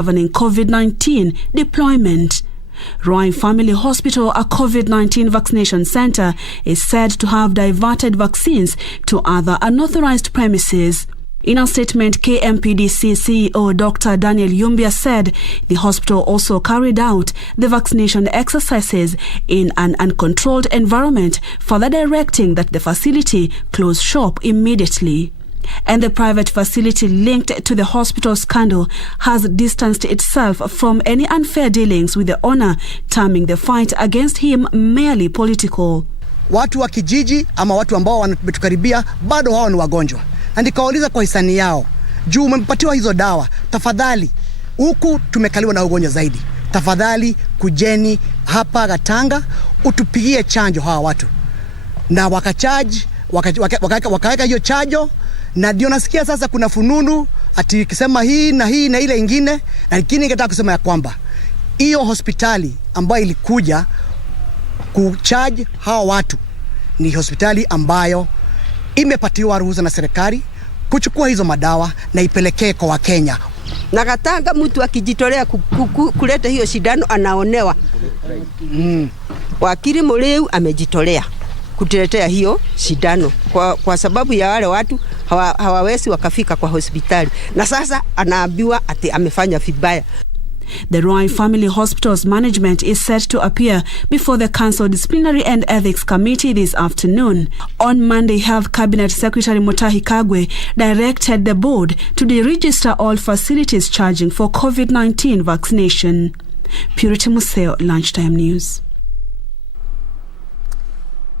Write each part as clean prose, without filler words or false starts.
governing COVID-19 deployment. Roy Family Hospital, a COVID-19 vaccination center, is said to have diverted vaccines to other unauthorized premises. In a statement, KMPDC CEO Dr. Daniel Yumbia said the hospital also carried out the vaccination exercises in an uncontrolled environment, further directing that the facility close shop immediately. And the private facility linked to the hospital scandal has distanced itself from any unfair dealings with the owner, terming the fight against him merely political. Watu wa kijiji ama watu ambao wametukaribia bado hao ni wagonjwa. Na nikauliza kwa hisani yao, juu umepatiwa hizo dawa, tafadhali huku tumekaliwa na ugonjwa zaidi. Tafadhali kujeni hapa Gatanga utupigie chanjo hawa watu. Na wakachaji, wakaweka hiyo chanjo. Na ndio nasikia sasa kuna fununu ati kisema hii na ile ingine, na lakini ningetaka kusema ya kwamba hiyo hospitali ambayo ilikuja kucharge hawa watu ni hospitali ambayo imepatiwa ruhusa na serikali kuchukua hizo madawa na ipelekee kwa Wakenya. Na Gatanga mtu akijitolea kuleta hiyo shindano anaonewa. Wakili Moleu amejitolea kutuletea hiyo shindano kwa sababu ya wale watu hawawezi wakafika kwa hospitali, na sasa anaambiwa ati amefanya vibaya. The Roy Family Hospital's management is set to appear before the Council Disciplinary and Ethics Committee this afternoon. On Monday, Health Cabinet Secretary Mutahi Kagwe directed the board to deregister all facilities charging for COVID-19 vaccination. Purity Museo, Lunchtime News.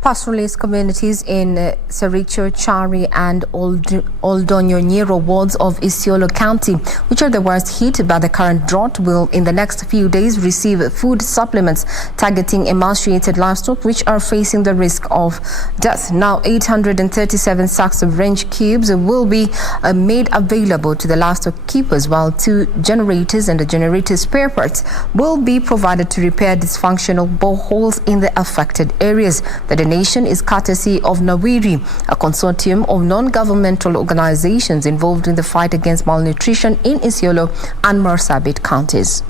Pastoralist communities in Sericho, Chari and Oldonyonyiero wards of Isiolo County, which are the worst hit by the current drought, will in the next few days receive food supplements targeting emaciated livestock which are facing the risk of death. Now 837 sacks of range cubes will be made available to the livestock keepers, while 2 generators and the generator spare parts will be provided to repair dysfunctional boreholes in the affected areas. The donation is courtesy of Nawiri, a consortium of non-governmental organizations involved in the fight against malnutrition in Isiolo and Marsabit counties.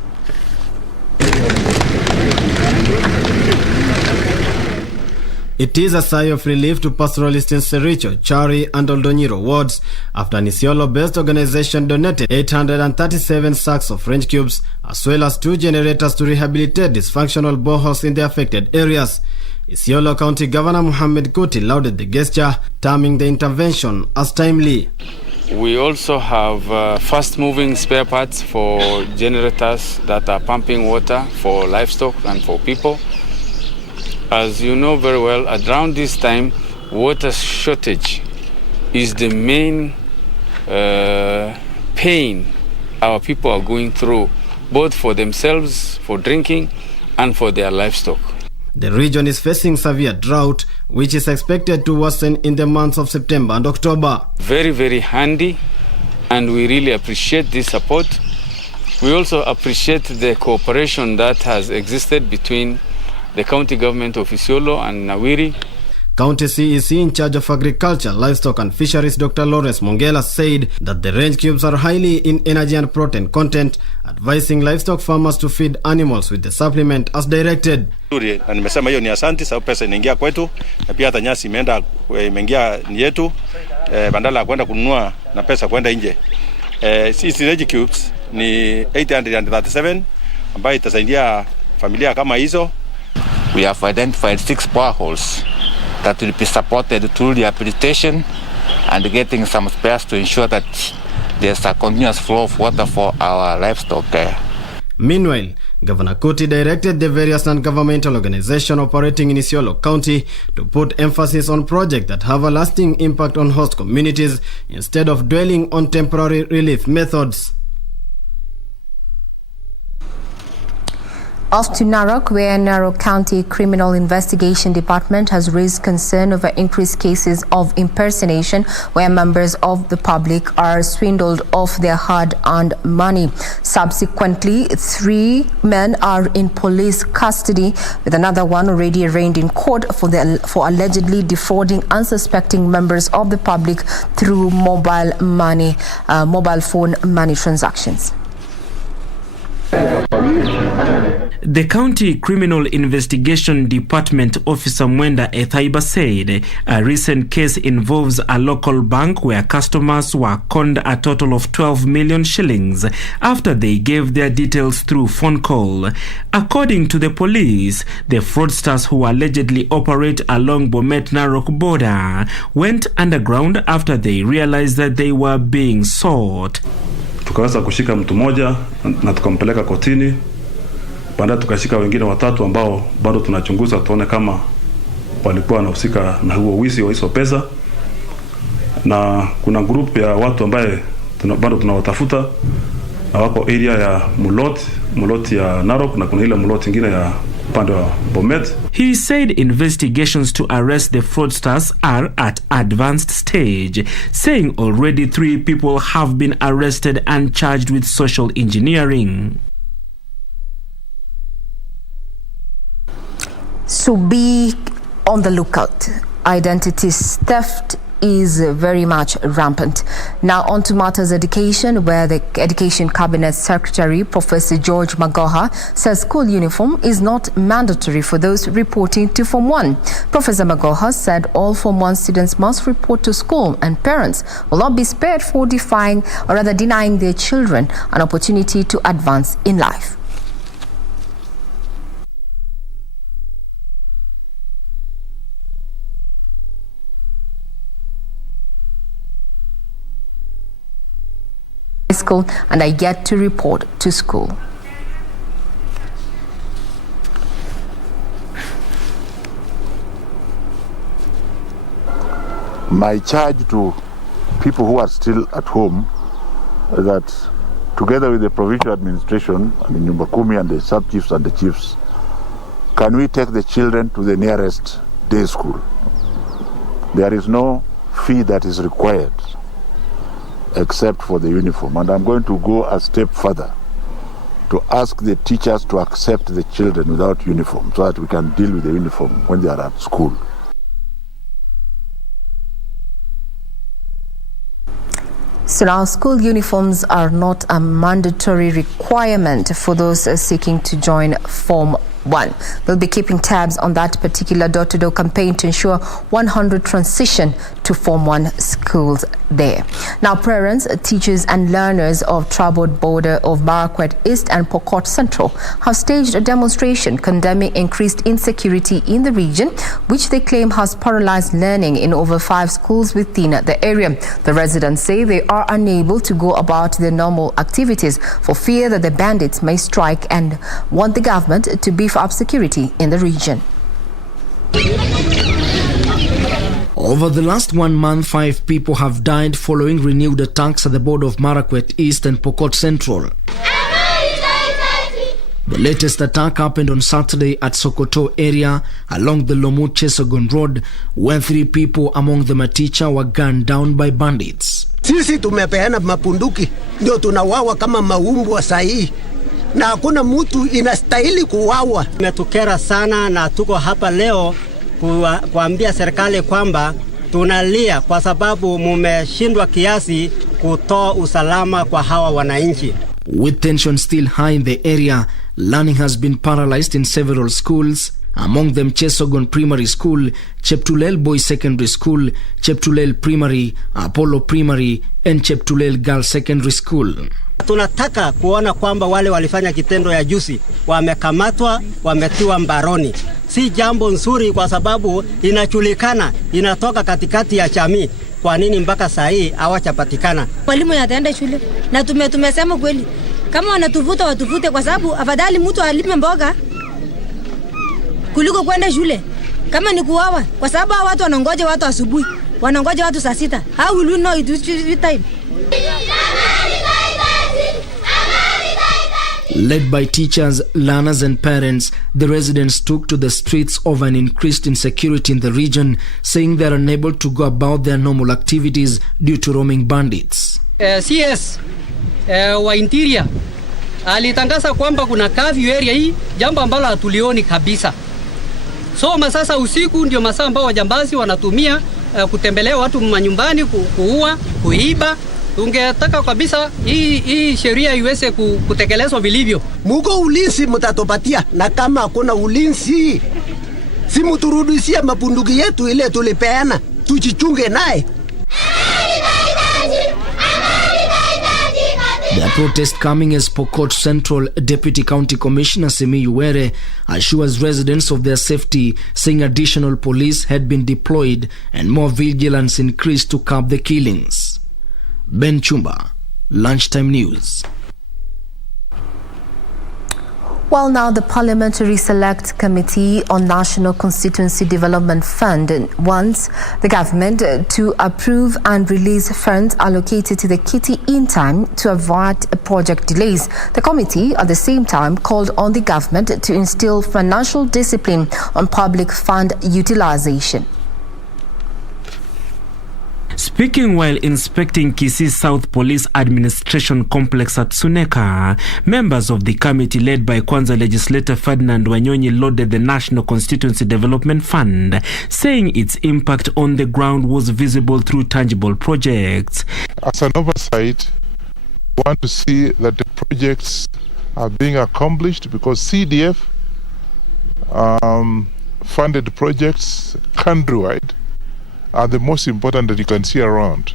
It is a sigh of relief to pastoralists in Sericho, Chari and Oldonyiro wards after an Isiolo-based organization donated 837 sacks of range cubes as well as 2 generators to rehabilitate dysfunctional boreholes in the affected areas. Isiolo County Governor Mohammed Kuti lauded the gesture, terming the intervention as timely. We also have fast-moving spare parts for generators that are pumping water for livestock and for people. As you know very well, around this time, water shortage is the main pain our people are going through, both for themselves, for drinking, and for their livestock. The region is facing severe drought, which is expected to worsen in the months of September and October. Very, very handy, and we really appreciate this support. We also appreciate the cooperation that has existed between the county government of Isiolo and Nawiri. County CEC in charge of agriculture, livestock and fisheries, Dr. Lawrence Mongela, said that the range cubes are highly in energy and protein content, advising livestock farmers to feed animals with the supplement as directed. Na nimesema hiyo ni asante, sababu pesa inaingia kwetu na pia hata nyasi imeingia ni yetu, badala ya kwenda kununua na pesa kwenda nje. Sisi range cubes ni 837 ambayo itasaidia familia kama hizo. We have identified 6 boreholes that will be supported through rehabilitation and getting some spares to ensure that there's a continuous flow of water for our livestock. Meanwhile, Governor Kuti directed the various non-governmental organizations operating in Isiolo County to put emphasis on projects that have a lasting impact on host communities instead of dwelling on temporary relief methods. Off to Narok, where Narok County Criminal Investigation Department has raised concern over increased cases of impersonation where members of the public are swindled of their hard-earned money. Subsequently, 3 men are in police custody, with another one already arraigned in court for allegedly defrauding unsuspecting members of the public through mobile phone money transactions. The County Criminal Investigation Department Officer Mwenda Ethaiba said a recent case involves a local bank where customers were conned a total of 12 million shillings after they gave their details through phone call. According to the police, the fraudsters who allegedly operate along Bomet-Narok border went underground after they realized that they were being sought. Tukaweza kushika mtu mmoja na tukampeleka kotini. Baadaye tukashika wengine watatu ambao bado tunachunguza tuone kama walikuwa wanahusika na huo wizi wa hizo pesa. Na kuna group ya watu ambaye bado tunawatafuta na wako area ya Mulot ya Narok, na kuna ile Mulot nyingine ya upande wa Bomet. He said investigations to arrest the fraudsters are at advanced stage, saying already 3 people have been arrested and charged with social engineering. So be on the lookout. Identity theft is very much rampant. Now on to matters education, where the Education Cabinet Secretary Professor George Magoha says school uniform is not mandatory for those reporting to Form 1. Professor Magoha said all Form 1 students must report to school and parents will not be spared for denying their children an opportunity to advance in life. School and I get to report to school. My charge to people who are still at home is that together with the provincial administration and the Nyumba Kumi and the sub-chiefs and the chiefs, can we take the children to the nearest day school? There is no fee that is required except for the uniform. And I'm going to go a step further to ask the teachers to accept the children without uniform so that we can deal with the uniform when they are at school. So now school uniforms are not a mandatory requirement for those seeking to join Form 1. They'll be keeping tabs on that particular door-to-door campaign to ensure 100 transition to Form 1 schools there. Now, parents, teachers and learners of troubled border of Marakwet East and Pokot Central have staged a demonstration condemning increased insecurity in the region, which they claim has paralyzed learning in over 5 schools within the area. The residents say they are unable to go about their normal activities for fear that the bandits may strike and want the government to beef up security in the region. Over the last 1 month, 5 people have died following renewed attacks at the border of Marakwet East and Pokot Central. The latest attack happened on Saturday at Sokoto area along the Lomut-Chesogon Road, where 3 people, among them a teacher, were gunned down by bandits. Sisi tumepeana mapunduki ndio tunawawa kama maumbwa sahihi, na hakuna mtu inastahili kuwawa. Imetukera sana na tuko hapa leo kuambia serikali kwamba tunalia kwa sababu mumeshindwa kiasi kutoa usalama kwa hawa wananchi. With tension still high in the area, learning has been paralyzed in several schools, among them Chesogon Primary School, Cheptulel Boys Secondary School, Cheptulel Primary, Apollo Primary and Cheptulel Girls Secondary School. Tunataka kuona kwamba wale walifanya kitendo ya juzi wamekamatwa, wametiwa mbaroni. Si jambo nzuri kwa sababu inachulikana, inatoka katikati ya jamii. Kwa nini mpaka saa hii hawajapatikana? Walimu yataenda shule na tumesema kweli kama wanatuvuta watuvute, kwa sababu afadhali mtu alime mboga kuliko kwenda shule. Kama ni kuwawa, kwa sababu watu wanangoja watu asubuhi, wanangoja watu saa 6. How will we know it is time? Led by teachers, learners and parents, the residents took to the streets over an increased insecurity in the region, saying they are unable to go about their normal activities due to roaming bandits. CS wa interior alitangaza kwamba kuna curfew area hii, jambo ambalo hatulioni kabisa. So masasa usiku ndio masaa ambao wajambazi wanatumia kutembelea watu manyumbani, kuua, kuiba tungetaka kabisa hii sheria iweze kutekelezwa vilivyo. Muko ulinzi mtatopatia, na kama hakuna ulinzi si mturudishia mapunduki yetu ile tulipeana, tujichunge naye. The protest coming as Pokot Central Deputy County Commissioner Simi Uwere assures residents of their safety, saying additional police had been deployed and more vigilance increased to curb the killings. Ben Chumba, Lunchtime News. Well, now the Parliamentary Select Committee on National Constituency Development Fund wants the government to approve and release funds allocated to the kitty in time to avert project delays. The committee at the same time called on the government to instill financial discipline on public fund utilization. Speaking while inspecting Kisii South Police Administration Complex at Suneka, members of the committee led by Kwanza legislator Ferdinand Wanyonyi lauded the National Constituency Development Fund, saying its impact on the ground was visible through tangible projects. As an oversight, we want to see that the projects are being accomplished because CDF funded projects countrywide are the most important that you can see around.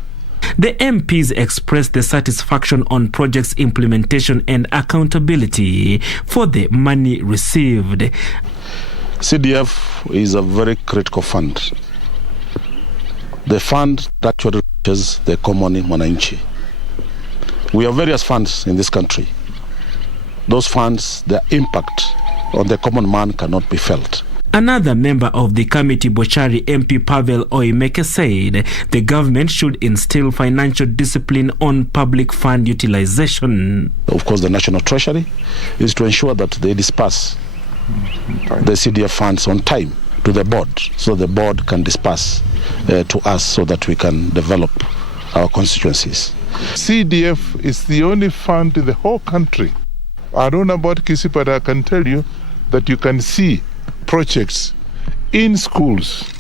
The MPs expressed their satisfaction on projects' implementation and accountability for the money received. CDF is a very critical fund. The fund that actually reaches the common mwananchi. We have various funds in this country. Those funds, their impact on the common man cannot be felt. Another member of the committee, Bochari MP Pavel Oimeke, said the government should instill financial discipline on public fund utilization. Of course, the National Treasury is to ensure that they disperse the CDF funds on time to the board, so the board can disperse to us so that we can develop our constituencies. CDF is the only fund in the whole country. I don't know about Kisii, but I can tell you that you can see projects in schools.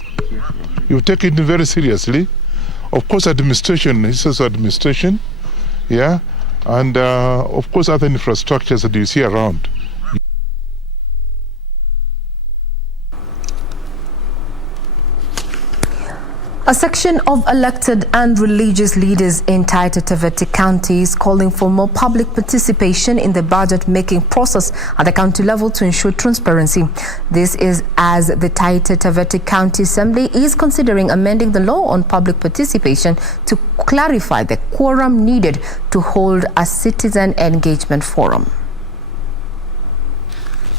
You take it very seriously. Of course, administration is also administration, yeah, and of course other infrastructures that you see around. A section of elected and religious leaders in Taita Taveta County is calling for more public participation in the budget-making process at the county level to ensure transparency. This is as the Taita Taveta County Assembly is considering amending the law on public participation to clarify the quorum needed to hold a citizen engagement forum.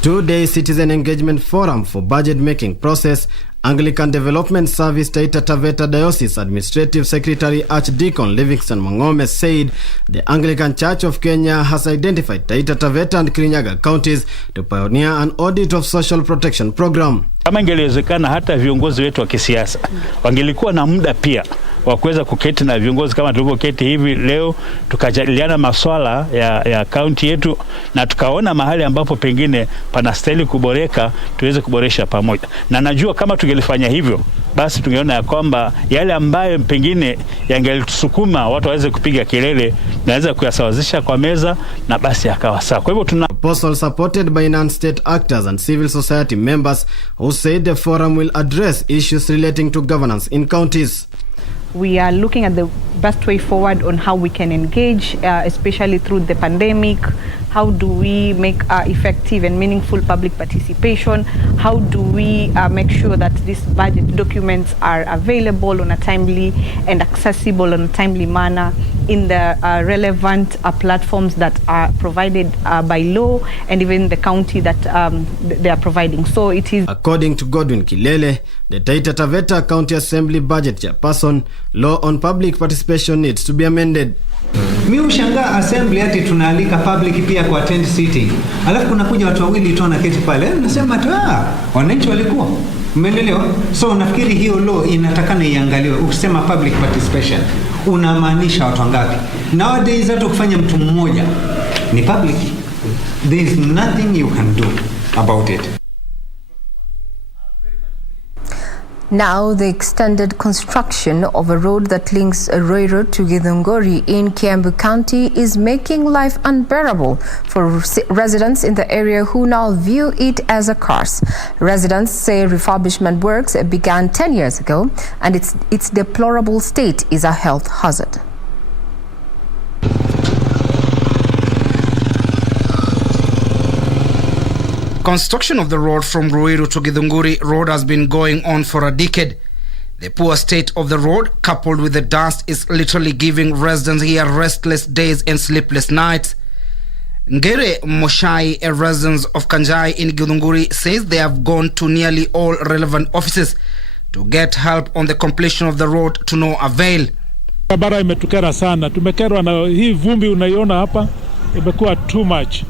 Two-day citizen engagement forum for budget-making process. Anglican Development Service Taita Taveta Diocese Administrative Secretary Archdeacon Livingston Mangome said the Anglican Church of Kenya has identified Taita Taveta and Kirinyaga counties to pioneer an audit of social protection program. Kama ingewezekana hata viongozi wetu wa kisiasa wangelikuwa na muda pia wa kuweza kuketi na viongozi kama tulivyoketi hivi leo, tukajadiliana masuala ya kaunti yetu na tukaona mahali ambapo pengine panastahili kuboreka, tuweze kuboresha pamoja. Na najua kama tungelifanya hivyo, basi tungeona ya kwamba yale ambayo pengine yangetusukuma watu waweze kupiga kelele, naweza kuyasawazisha kwa meza na basi yakawa sawa. Kwa hivyo tuna proposal supported by non-state actors and civil society members who said the forum will address issues relating to governance in counties. We are looking at the best way forward on how we can engage, especially through the pandemic. How do we make effective and meaningful public participation? How do we make sure that these budget documents are available on a timely and accessible in a timely manner in the relevant platforms that are provided by law and even the county that they are providing. So it is. According to Godwin Kilele, the Taita Taveta County Assembly budget chairperson, law on public participation needs to be amended. Mi ushangaa assembly ati tunaalika public pia kwa attend sitting. Alafu kuna kuja watu wawili tu wanaketi pale. Nasema tu wananchi walikuwa. Umeelewa? So nafikiri hiyo law inatakana iangaliwe. Ukisema public participation unamaanisha watu wangapi? Nowadays hata kufanya mtu mmoja ni public. There is nothing you can do about it. Now, the extended construction of a road that links Ruiru to Githunguri in Kiambu County is making life unbearable for residents in the area who now view it as a curse. Residents say refurbishment works began 10 years ago and its deplorable state is a health hazard. Construction of the road from Ruiru to Githunguri Road has been going on for a decade. The poor state of the road, coupled with the dust, is literally giving residents here restless days and sleepless nights. Ngere Moshai, a resident of Kanjai in Githunguri, says they have gone to nearly all relevant offices to get help on the completion of the road to no avail. Barabara imetukera sana. Tumekerwa na hii vumbi unaiona hapa, imekuwa too much.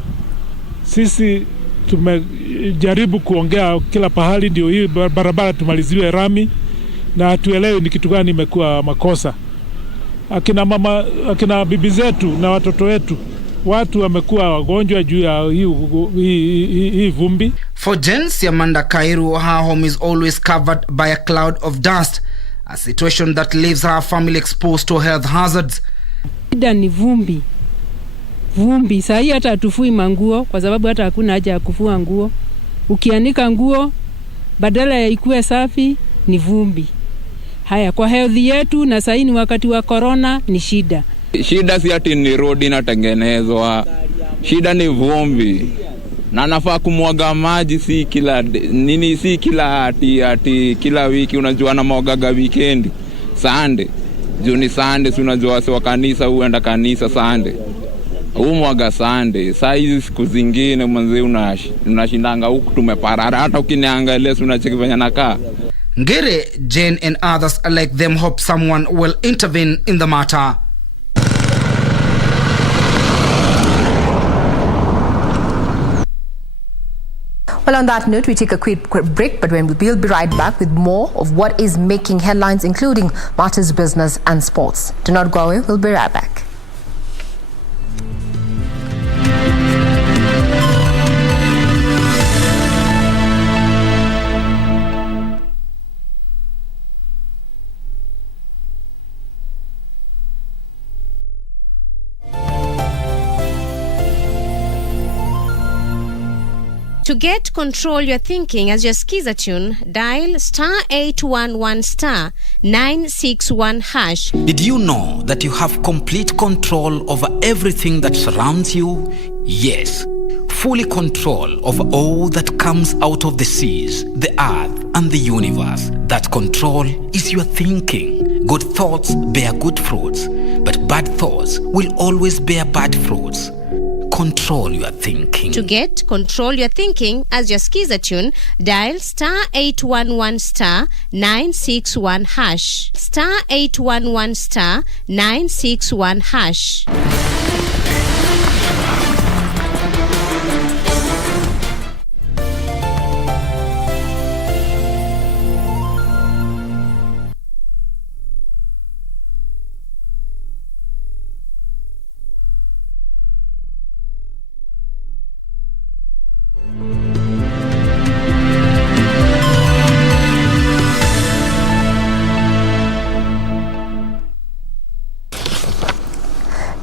Sisi tumejaribu kuongea kila pahali ndio hii barabara tumaliziwe rami, na hatuelewi ni kitu gani imekuwa makosa. Akina bibi zetu na watoto wetu, watu wamekuwa wagonjwa juu ya hii vumbi. For Jen Siamanda Kairu, her home is always covered by a cloud of dust, a situation that leaves her family exposed to health hazards. Shida ni vumbi. Saa hii hata hatufui manguo kwa sababu hata hakuna haja ya kufua nguo. Ukianika nguo badala ya ikuwe safi ni vumbi. Haya, kwa health yetu na saa hii ni wakati wa corona ni shida. Shida si ati ni road inatengenezwa. Shida ni vumbi. Na nafaa kumwaga maji si kila ati kila wiki, unajua na mwaga weekend. Sunday. Juni Sunday unajua wase wa kanisa huenda kanisa Sunday. Umwaga Sunday. Saa hizi siku zingine mwanzo unashindanga huku tumeparara, hata ukiniangalia unacheki venye nakaa. Ngere, Jane and others like them hope someone will intervene in the matter. Well, on that note, we take a quick break, but we'll be right back with more of what is making headlines, including matters, business and sports. Do not go away. We'll be right back. To get control your thinking as your skiza tune, dial *811 *961#. Did you know that you have complete control over everything that surrounds you? Yes, fully control over all that comes out of the seas, the earth, and the universe. That control is your thinking. Good thoughts bear good fruits, but bad thoughts will always bear bad fruits. Control your thinking. To get control your thinking as your skiza tune, dial *811 *961#. *811 *961#.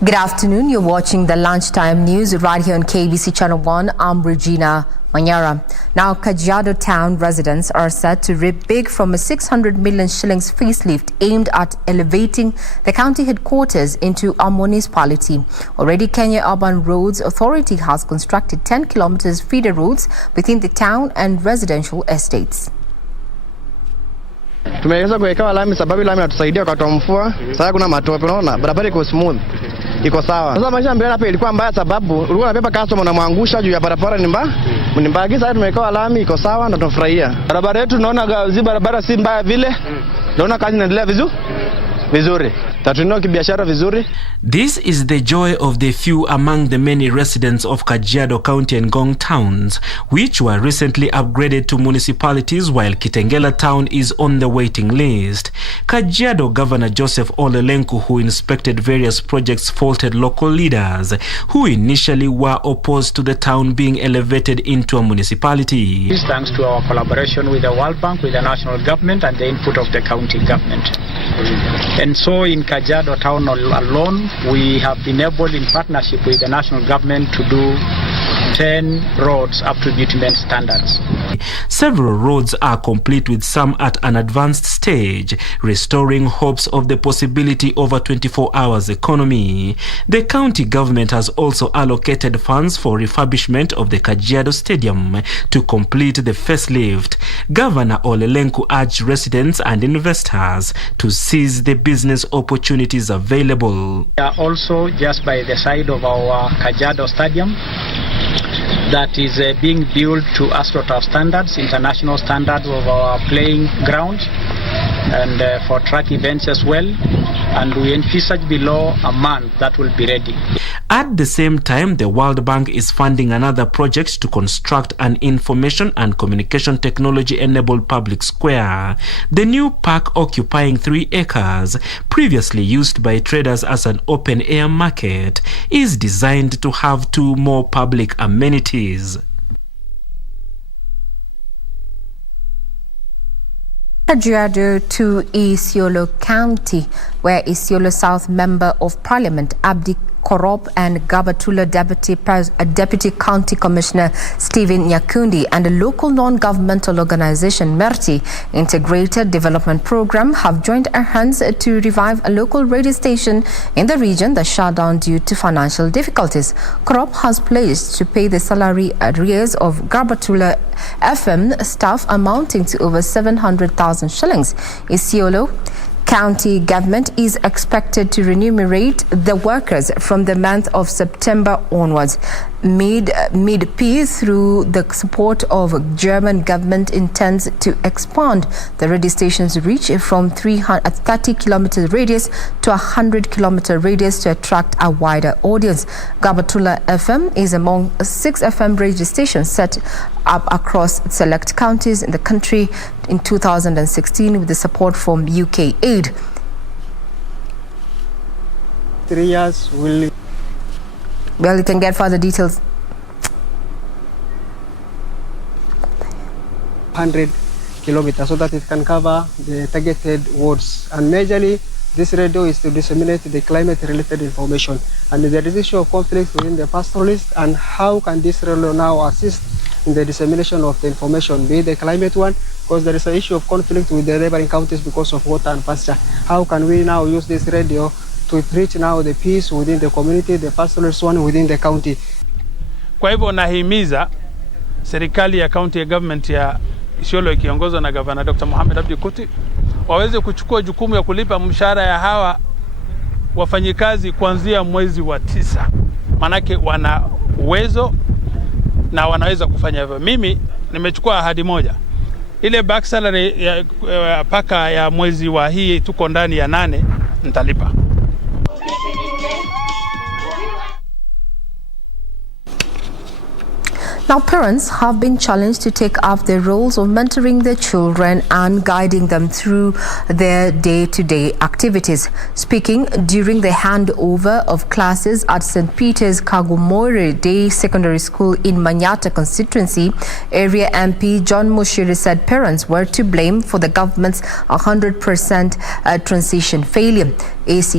Good afternoon. You're watching the Lunchtime News right here on KBC Channel 1. I'm Regina, Manyara. Now, Kajiado town residents are set to reap big from a 600 million shillings facelift aimed at elevating the county headquarters into a municipality. Already, Kenya Urban Roads Authority has constructed 10 kilometers feeder roads within the town and residential estates. Tumeweza kuwekewa lami sababu lami inatusaidia wakati wa mvua. Sasa kuna matope, unaona barabara iko smooth, iko sawa. Sasa maisha mbele hapa ilikuwa mbaya sababu ulikuwa unabeba customer unamwangusha juu ya barabara ni mbaya. Sasa tumewekewa lami iko sawa na tunafurahia. Barabara yetu tunaona barabara si mbaya vile. Naona kazi inaendelea vizuri. vizuri. Tatunua kibiashara vizuri. This is the joy of the few among the many residents of Kajiado County and Ngong towns, which were recently upgraded to municipalities, while Kitengela town is on the waiting list. Kajiado Governor Joseph Ole Lenku, who inspected various projects, faulted local leaders who initially were opposed to the town being elevated into a municipality. This thanks to our collaboration with the World Bank, with the national government and the input of the county government. And so in Kajiado town alone, we have been able, in partnership with the national government, to do 10 roads up to bitumen standards. Several roads are complete, with some at an advanced stage, restoring hopes of the possibility of a 24 hours economy. The county government has also allocated funds for refurbishment of the Kajiado Stadium to complete the facelift. Governor Ole Lenku urged residents and investors to seize the business opportunities available. We are also just by the side of our Kajiado Stadium that is being built to AstroTurf standards, international standards of our playing ground, and for track events as well. And we envisage below a month that will be ready. At the same time, the World Bank is funding another project to construct an information and communication technology-enabled public square. The new park, occupying 3 acres, previously used by traders as an open-air market, is designed to have 2 more public amenities. Kajiado to Isiolo County, where Isiolo South Member of Parliament Abdi Korop and Gabatula Deputy County Commissioner Stephen Nyakundi and a local non-governmental organization Merti Integrated Development Program have joined hands to revive a local radio station in the region that shut down due to financial difficulties. Korop has pledged to pay the salary arrears of Gabatula FM staff amounting to over 700,000 shillings. Isiolo County government is expected to remunerate the workers from the month of September onwards. Mid-P, through the support of German government, intends to expand the radio station's reach from 30 kilometer radius to 100 kilometer radius to attract a wider audience. Gabatula FM is among 6 FM radio stations set up across select counties in the country in 2016 with the support from UK aid. 3 years will... Well, you can get further details. 100 kilometers so that it can cover the targeted wards. And majorly, this radio is to disseminate the climate-related information. And there is issue of conflict within the pastoralists, and how can this radio now assist in the dissemination of the information, be it the climate one, because there is an issue of conflict with the neighboring counties because of water and pasture. How can we now use this radio to reach now the peace within the community, the pastoralist one within the county? Kwa hivyo nahimiza serikali ya county government ya Isiolo ikiongozwa na Governor Dr. Mohamed Abdi Kuti waweze kuchukua jukumu ya kulipa mshahara ya hawa wafanyikazi kuanzia mwezi wa 9. Manake wana uwezo na wanaweza kufanya hivyo. Mimi nimechukua ahadi moja. Ile back salary ya paka ya mwezi wa hii tuko ndani ya 8 nitalipa. Now, parents have been challenged to take up the roles of mentoring their children and guiding them through their day-to-day activities. Speaking during the handover of classes at St. Peter's Kagumore Day Secondary School in Manyara constituency, area MP John Mushiri said parents were to blame for the government's 100% transition failure. ACK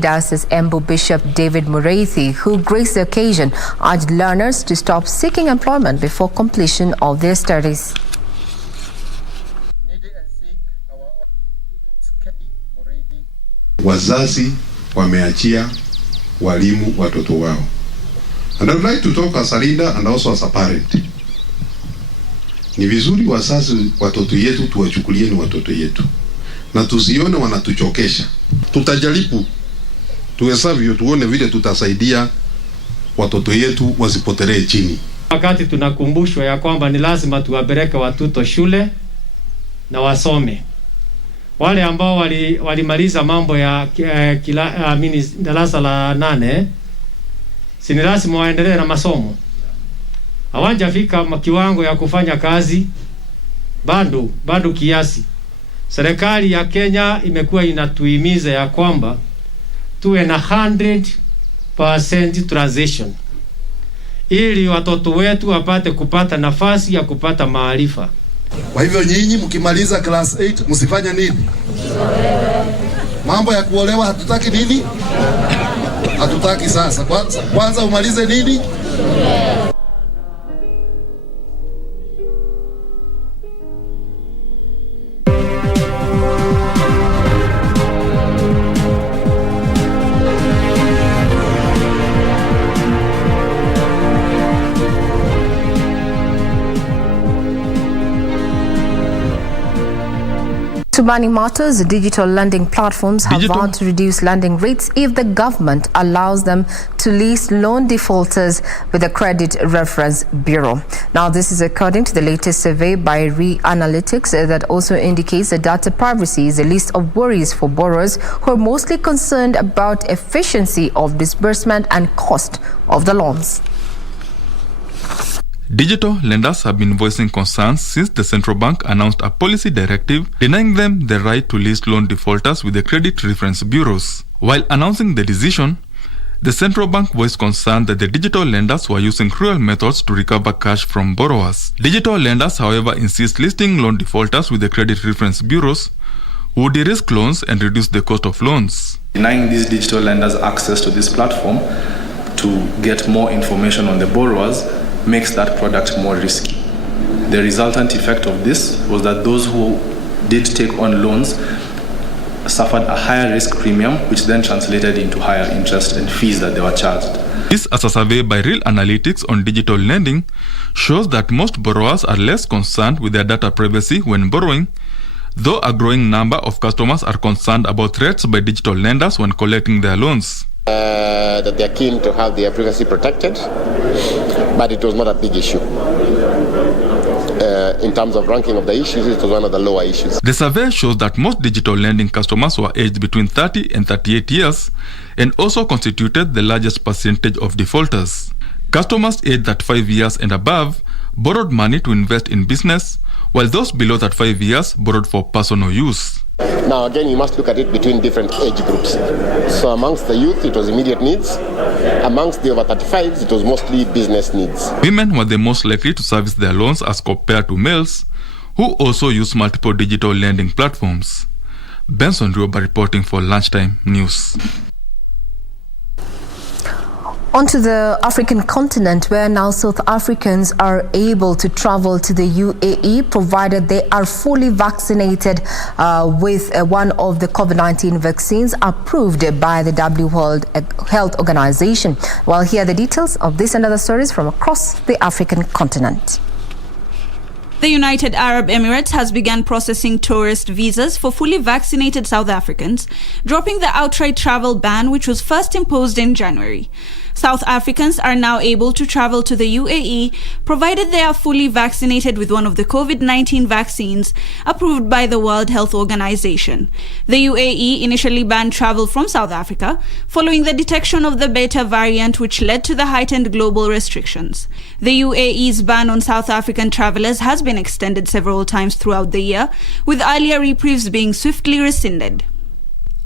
Diocese Embu Bishop David Mureithi, who graced the occasion, urged learners to stop seeking employment before completion of their studies. Wazazi wameachia walimu watoto wao. And I would like to talk as a leader and also as a parent. Ni vizuri wazazi watoto yetu tuwachukulie ni watoto yetu, na tusione wanatuchokesha. Tutajaribu tuwezavyo, tuone vile tutasaidia watoto yetu wasipotelee chini. Wakati tunakumbushwa ya kwamba ni lazima tuwapeleke watoto shule na wasome, wale ambao walimaliza mambo ya darasa la 8 si ni lazima waendelee na masomo. Hawajafika kiwango ya kufanya kazi bado kiasi. Serikali ya Kenya imekuwa inatuhimiza ya kwamba tuwe na 100% transition ili watoto wetu wapate kupata nafasi ya kupata maarifa. Kwa hivyo nyinyi mkimaliza class 8 msifanye nini? Mambo ya kuolewa hatutaki nini? Hatutaki sasa. Kwanza umalize nini? To money matters, digital lending platforms have vowed to reduce lending rates if the government allows them to list loan defaulters with the Credit Reference Bureau. Now, this is according to the latest survey by Re-Analytics that also indicates that data privacy is a list of worries for borrowers who are mostly concerned about efficiency of disbursement and cost of the loans. Digital lenders have been voicing concerns since the central bank announced a policy directive denying them the right to list loan defaulters with the credit reference bureaus. While announcing the decision, the central bank voiced concern that the digital lenders were using cruel methods to recover cash from borrowers. Digital lenders, however, insist listing loan defaulters with the credit reference bureaus would de-risk loans and reduce the cost of loans. Denying these digital lenders access to this platform to get more information on the borrowers makes that product more risky. The resultant effect of this was that those who did take on loans suffered a higher risk premium, which then translated into higher interest and fees that they were charged. This, as a survey by Real Analytics on digital lending, shows that most borrowers are less concerned with their data privacy when borrowing, though a growing number of customers are concerned about threats by digital lenders when collecting their loans. That they are keen to have their privacy protected, but it was not a big issue. In terms of ranking of the issues, it was one of the lower issues. The survey shows that most digital lending customers were aged between 30 and 38 years and also constituted the largest percentage of defaulters. Customers aged 35 years and above borrowed money to invest in business, while those below 35 years borrowed for personal use. Now again, you must look at it between different age groups. So amongst the youth, it was immediate needs. Amongst the over 35s, it was mostly business needs. Women were the most likely to service their loans as compared to males, who also use multiple digital lending platforms. Benson Rioba reporting for Lunchtime News. Onto the African continent, where now South Africans are able to travel to the UAE provided they are fully vaccinated with one of the COVID-19 vaccines approved by the World Health Organization. Well, here are the details of this and other stories from across the African continent. The United Arab Emirates has begun processing tourist visas for fully vaccinated South Africans, dropping the outright travel ban which was first imposed in January. South Africans are now able to travel to the UAE provided they are fully vaccinated with one of the COVID-19 vaccines approved by the World Health Organization. The UAE initially banned travel from South Africa following the detection of the Beta variant, which led to the heightened global restrictions. The UAE's ban on South African travelers has been extended several times throughout the year, with earlier reprieves being swiftly rescinded.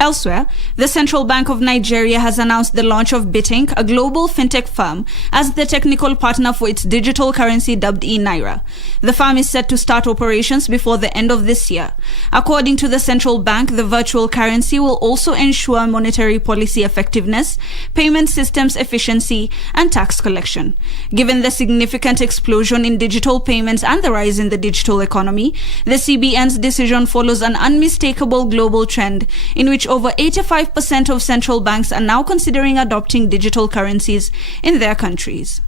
Elsewhere, the Central Bank of Nigeria has announced the launch of Bitink, a global fintech firm, as the technical partner for its digital currency dubbed e-Naira. The firm is set to start operations before the end of this year. According to the Central Bank, the virtual currency will also ensure monetary policy effectiveness, payment systems efficiency, and tax collection. Given the significant explosion in digital payments and the rise in the digital economy, the CBN's decision follows an unmistakable global trend in which over 85% of central banks are now considering adopting digital currencies in their countries.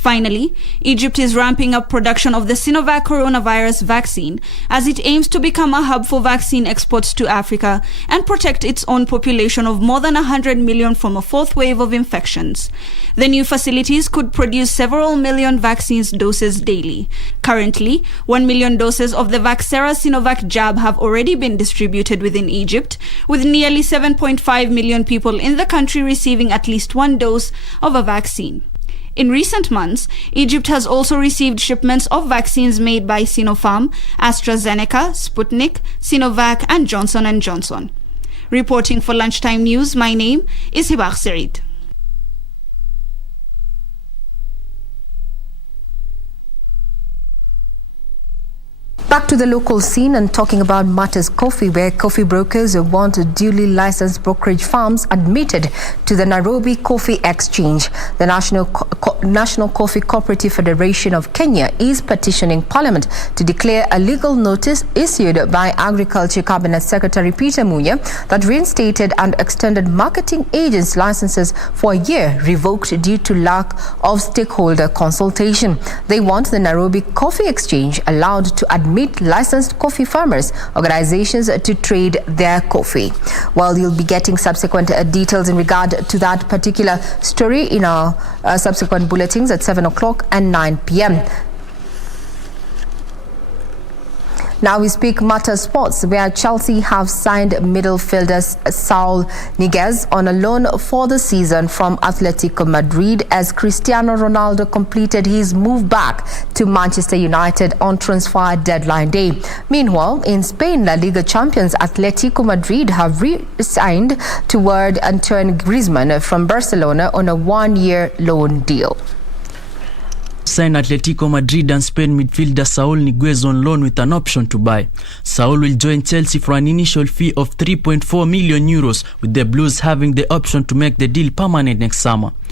Finally, Egypt is ramping up production of the Sinovac coronavirus vaccine as it aims to become a hub for vaccine exports to Africa and protect its own population of more than 100 million from a fourth wave of infections. The new facilities could produce several million vaccines doses daily. Currently, 1 million doses of the Vaxera Sinovac jab have already been distributed within Egypt, with nearly 7.5 million people in the country receiving at least one dose of a vaccine. In recent months, Egypt has also received shipments of vaccines made by Sinopharm, AstraZeneca, Sputnik, Sinovac and Johnson & Johnson. Reporting for Lunchtime News, my name is Hibar Sarid. Back to the local scene and talking about matters coffee, where coffee brokers who want duly licensed brokerage firms admitted to the Nairobi Coffee Exchange. The National Coffee Cooperative Federation of Kenya is petitioning Parliament to declare a legal notice issued by Agriculture Cabinet Secretary Peter Munya that reinstated and extended marketing agents' licenses for a year revoked due to lack of stakeholder consultation. They want the Nairobi Coffee Exchange allowed to admit licensed coffee farmers organizations to trade their coffee. Well, you'll be getting subsequent details in regard to that particular story in our subsequent bulletins at 7 o'clock and 9 p.m. Now we speak matter sports, where Chelsea have signed midfielder Saul Niguez on a loan for the season from Atletico Madrid as Cristiano Ronaldo completed his move back to Manchester United on transfer deadline day. Meanwhile, in Spain, La Liga champions Atletico Madrid have re-signed toward Antoine Griezmann from Barcelona on a one-year loan deal. Signed Atletico Madrid and Spain midfielder Saul Niguez on loan with an option to buy. Saul will join Chelsea for an initial fee of 3.4 million euros, with the Blues having the option to make the deal permanent next summer.